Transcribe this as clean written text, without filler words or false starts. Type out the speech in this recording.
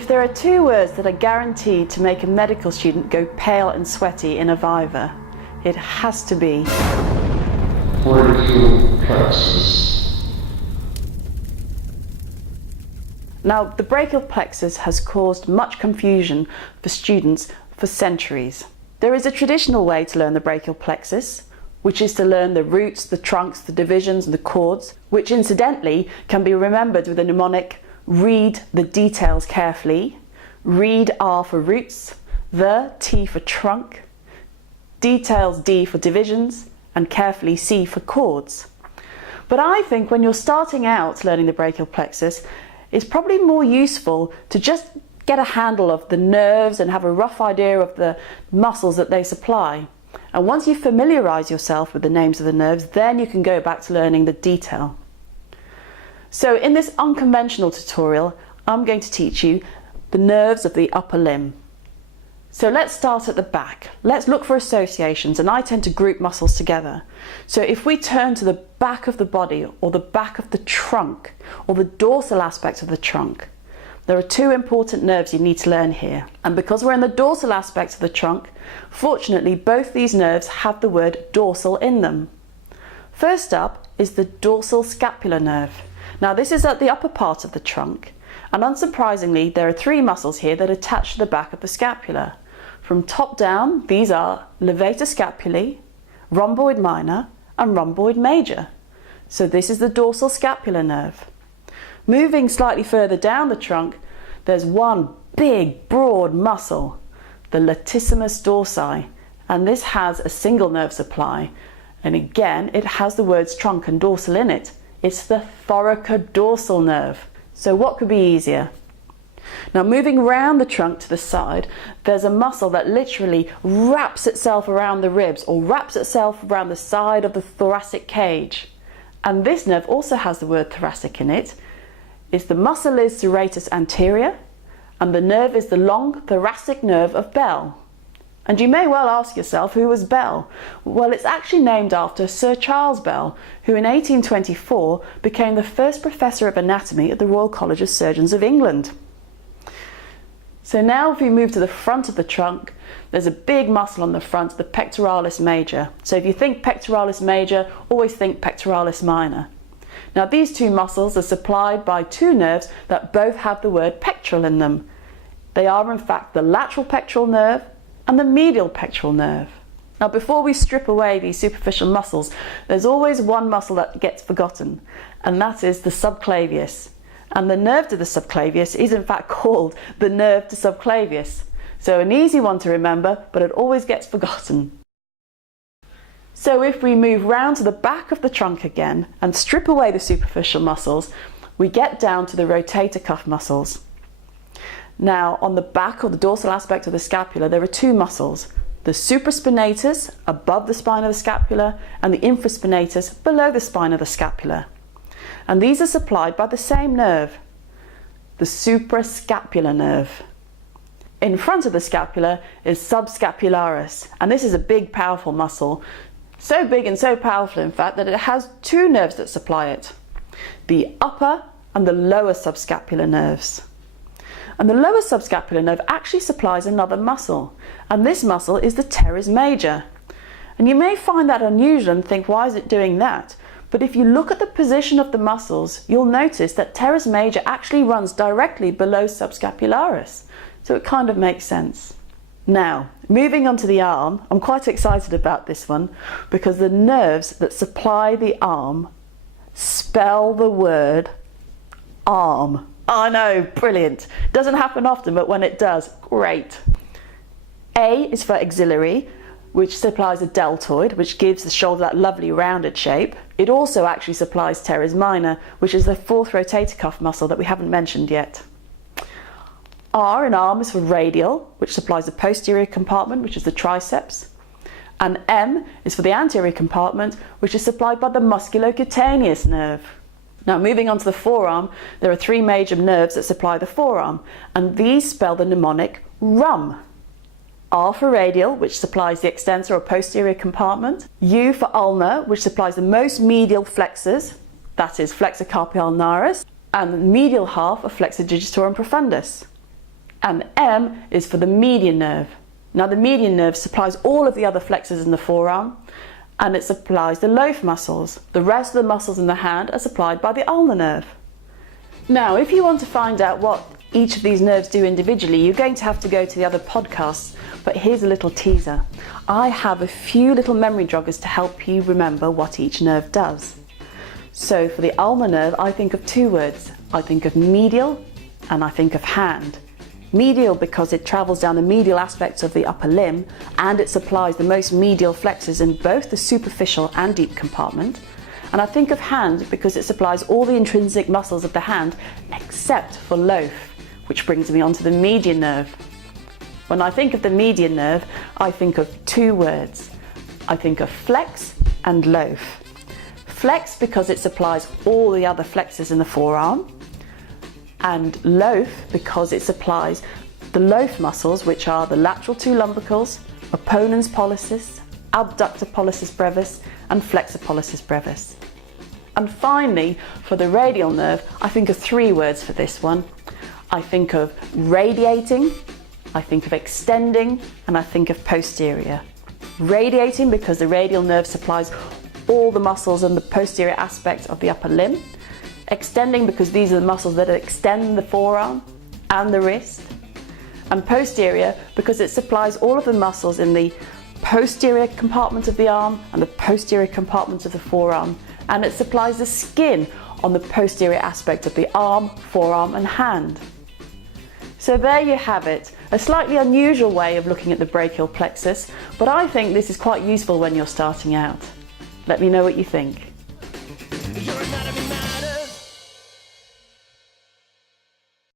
If there are two words that are guaranteed to make a medical student go pale and sweaty in a viva, it has to be Brachial Plexus. Now, the brachial plexus has caused much confusion for students for centuries. There is a traditional way to learn the brachial plexus, which is to learn the roots, the trunks, the divisions and the chords, which incidentally can be remembered with the mnemonic read the details carefully, read R for roots, the T for trunk, details D for divisions, and carefully C for chords. But I think when you're starting out learning the brachial plexus, it's probably more useful to just get a handle of the nerves and have a rough idea of the muscles that they supply. And once you familiarise yourself with the names of the nerves, then you can go back to learning the detail. So in this unconventional tutorial, I'm going to teach you the nerves of the upper limb. So let's start at the back. Let's look for associations, and I tend to group muscles together. So if we turn to the back of the body, or the back of the trunk, or the dorsal aspect of the trunk, there are two important nerves you need to learn here. And because we're in the dorsal aspect of the trunk, fortunately both these nerves have the word dorsal in them. First up is the dorsal scapular nerve. Now this is at the upper part of the trunk, and unsurprisingly there are three muscles here that attach to the back of the scapula. From top down, these are levator scapulae, rhomboid minor and rhomboid major. So this is the dorsal scapular nerve. Moving slightly further down the trunk, there's one big broad muscle, the latissimus dorsi, and this has a single nerve supply, and again it has the words trunk and dorsal in it. It's the thoracodorsal nerve. So what could be easier? Now moving around the trunk to the side, there's a muscle that literally wraps itself around the ribs or wraps itself around the side of the thoracic cage. And this nerve also has the word thoracic in it. The muscle is serratus anterior, and the nerve is the long thoracic nerve of Bell. And you may well ask yourself, who was Bell? Well, it's actually named after Sir Charles Bell, who in 1824 became the first professor of anatomy at the Royal College of Surgeons of England. So now if we move to the front of the trunk, there's a big muscle on the front, the pectoralis major. So if you think pectoralis major, always think pectoralis minor. Now these two muscles are supplied by two nerves that both have the word pectoral in them. They are in fact the lateral pectoral nerve and the medial pectoral nerve. Now before we strip away these superficial muscles, there's always one muscle that gets forgotten, and that is the subclavius. And the nerve to the subclavius is in fact called the nerve to subclavius. So an easy one to remember, but it always gets forgotten. So if we move round to the back of the trunk again and strip away the superficial muscles, we get down to the rotator cuff muscles. Now on the back or the dorsal aspect of the scapula, there are two muscles, the supraspinatus above the spine of the scapula and the infraspinatus below the spine of the scapula. And these are supplied by the same nerve, the suprascapular nerve. In front of the scapula is subscapularis, and this is a big powerful muscle, so big and so powerful in fact that it has two nerves that supply it, the upper and the lower subscapular nerves. And the lower subscapular nerve actually supplies another muscle, and this muscle is the teres major. And you may find that unusual and think, why is it doing that? But if you look at the position of the muscles, you'll notice that teres major actually runs directly below subscapularis. So it kind of makes sense. Now, moving on to the arm, I'm quite excited about this one because the nerves that supply the arm spell the word arm. I know, brilliant. Doesn't happen often, but when it does, great. A is for axillary, which supplies a deltoid, which gives the shoulder that lovely rounded shape. It also actually supplies teres minor, which is the fourth rotator cuff muscle that we haven't mentioned yet. R in arm is for radial, which supplies the posterior compartment, which is the triceps. And M is for the anterior compartment, which is supplied by the musculocutaneous nerve. Now moving on to the forearm, there are three major nerves that supply the forearm, and these spell the mnemonic RUM. R for radial, which supplies the extensor or posterior compartment. U for ulnar, which supplies the most medial flexors, that is flexor carpi ulnaris, and the medial half of flexor digitorum profundus. And the M is for the median nerve. Now the median nerve supplies all of the other flexors in the forearm, and it supplies the loaf muscles. The rest of the muscles in the hand are supplied by the ulnar nerve. Now, if you want to find out what each of these nerves do individually, you're going to have to go to the other podcasts, but here's a little teaser. I have a few little memory joggers to help you remember what each nerve does. So for the ulnar nerve, I think of two words. I think of medial and I think of hand. Medial because it travels down the medial aspects of the upper limb and it supplies the most medial flexors in both the superficial and deep compartment. And I think of hand because it supplies all the intrinsic muscles of the hand except for loaf, which brings me on to the median nerve. When I think of the median nerve, I think of two words. I think of flex and loaf. Flex because it supplies all the other flexors in the forearm, and loaf because it supplies the loaf muscles, which are the lateral two lumbricals, opponens pollicis, abductor pollicis brevis, and flexor pollicis brevis. And finally, for the radial nerve, I think of three words for this one. I think of radiating, I think of extending, and I think of posterior. Radiating because the radial nerve supplies all the muscles in the posterior aspect of the upper limb. Extending because these are the muscles that extend the forearm and the wrist. And posterior because it supplies all of the muscles in the posterior compartment of the arm and the posterior compartment of the forearm. And it supplies the skin on the posterior aspect of the arm, forearm and hand. So there you have it, a slightly unusual way of looking at the brachial plexus, but I think this is quite useful when you're starting out. Let me know what you think.